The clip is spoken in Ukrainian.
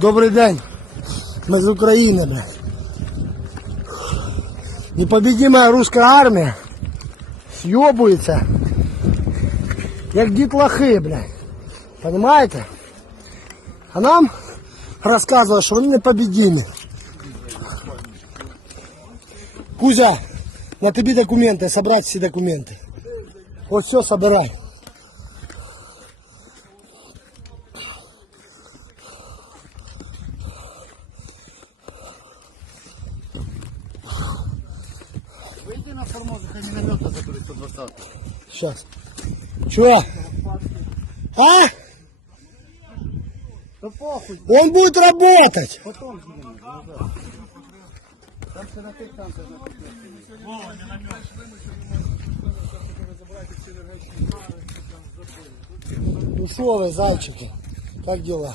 Добрий день. Ми з України, блядь. Непобедимая русская армия съебуется, як дітлахи, блядь. Понимаете? А нам розказує, що вони непобедимі. Кузя, на тобі документи, собрати всі документи. Ось все, собирай. Выйди на формозу, хай миномета заберет 120. Сейчас. Чё? А? Да похуй, Он будет работать. потом снимем. Там все на тих танцах. Ну шо вы, зайчики? Как дела?